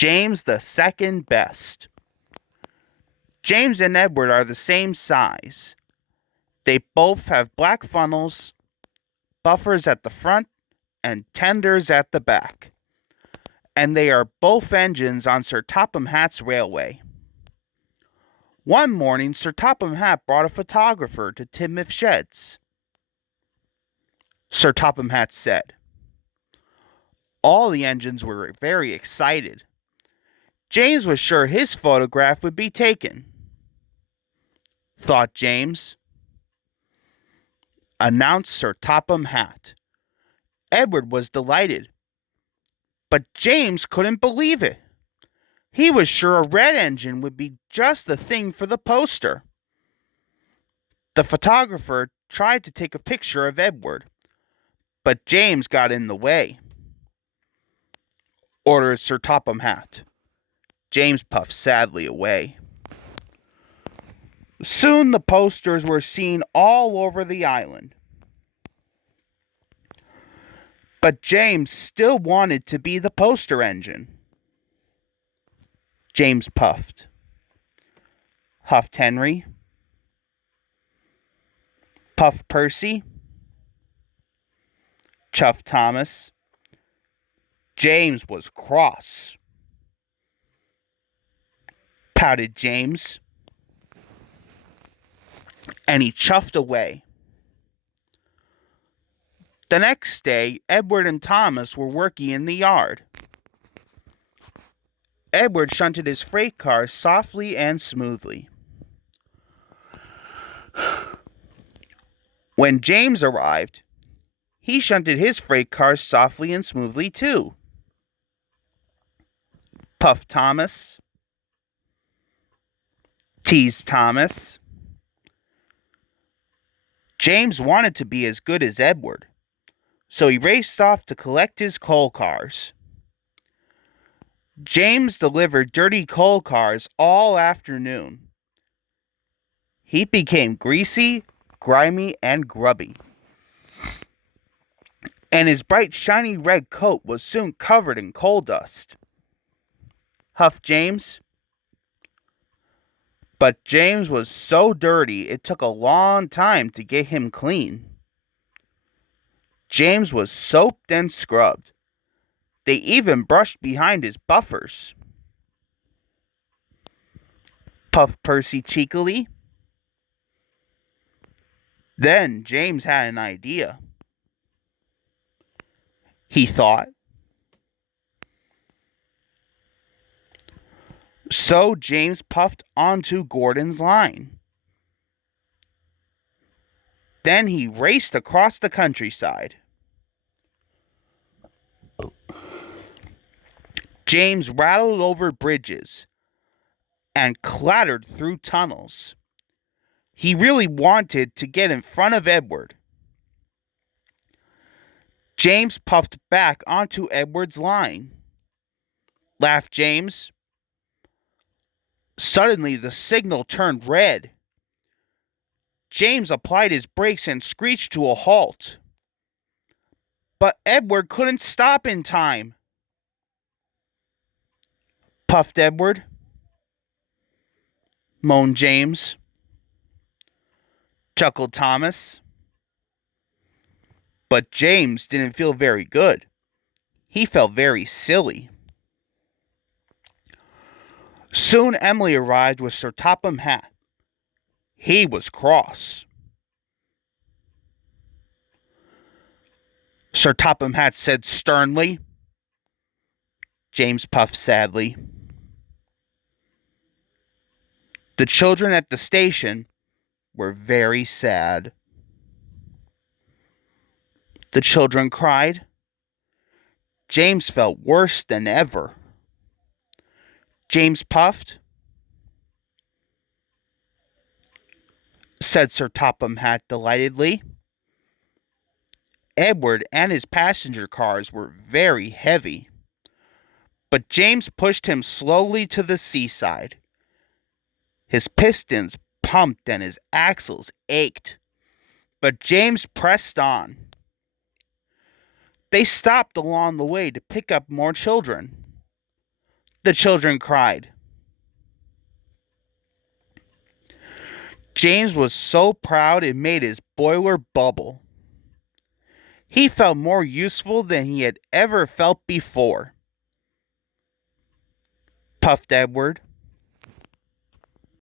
James the second best. James and Edward are the same size. They both have black funnels, buffers at the front, and tenders at the back. And they are both engines on Sir Topham Hatt's railway. One morning, Sir Topham Hatt brought a photographer to Tidmouth Sheds. Sir Topham Hatt said. All the engines were very excited. James was sure his photograph would be taken. Thought James. Announced Sir Topham Hatt. Edward was delighted. But James couldn't believe it. He was sure a red engine would be just the thing for the poster. The photographer tried to take a picture of Edward, but James got in the way. Ordered Sir Topham Hatt. James puffed sadly away. Soon the posters were seen all over the island. But James still wanted to be the poster engine. James puffed. Huffed Henry. Puffed Percy. Chuffed Thomas. James was cross. Pouted James. And he chuffed away. The next day, Edward and Thomas were working in the yard. Edward shunted his freight car softly and smoothly. When James arrived, he shunted his freight car softly and smoothly too. Puffed Thomas. Teased Thomas. James wanted to be as good as Edward, so he raced off to collect his coal cars. James delivered dirty coal cars all afternoon. He became greasy, grimy, and grubby. And his bright, shiny red coat was soon covered in coal dust. Huffed James. But James was so dirty it took a long time to get him clean. James was soaped and scrubbed. They even brushed behind his buffers. Puffed Percy cheekily. Then James had an idea. He thought. So James puffed onto Gordon's line. Then he raced across the countryside. James rattled over bridges and clattered through tunnels. He really wanted to get in front of Edward. James puffed back onto Edward's line. Laughed James. Suddenly the signal turned red. James applied his brakes and screeched to a halt. But Edward couldn't stop in time. Puffed Edward. Moaned James. Chuckled Thomas. But James didn't feel very good. He felt very silly. Soon Emily arrived with Sir Topham Hatt. He was cross. Sir Topham Hatt said sternly. James puffed sadly. The children at the station were very sad. The children cried. James felt worse than ever. James puffed. Said Sir Topham Hatt delightedly. Edward and his passenger cars were very heavy, but James pushed him slowly to the seaside. His pistons pumped and his axles ached, but James pressed on. They stopped along the way to pick up more children. the children cried. James was so proud it made his boiler bubble. He felt more useful than he had ever felt before. Puffed Edward.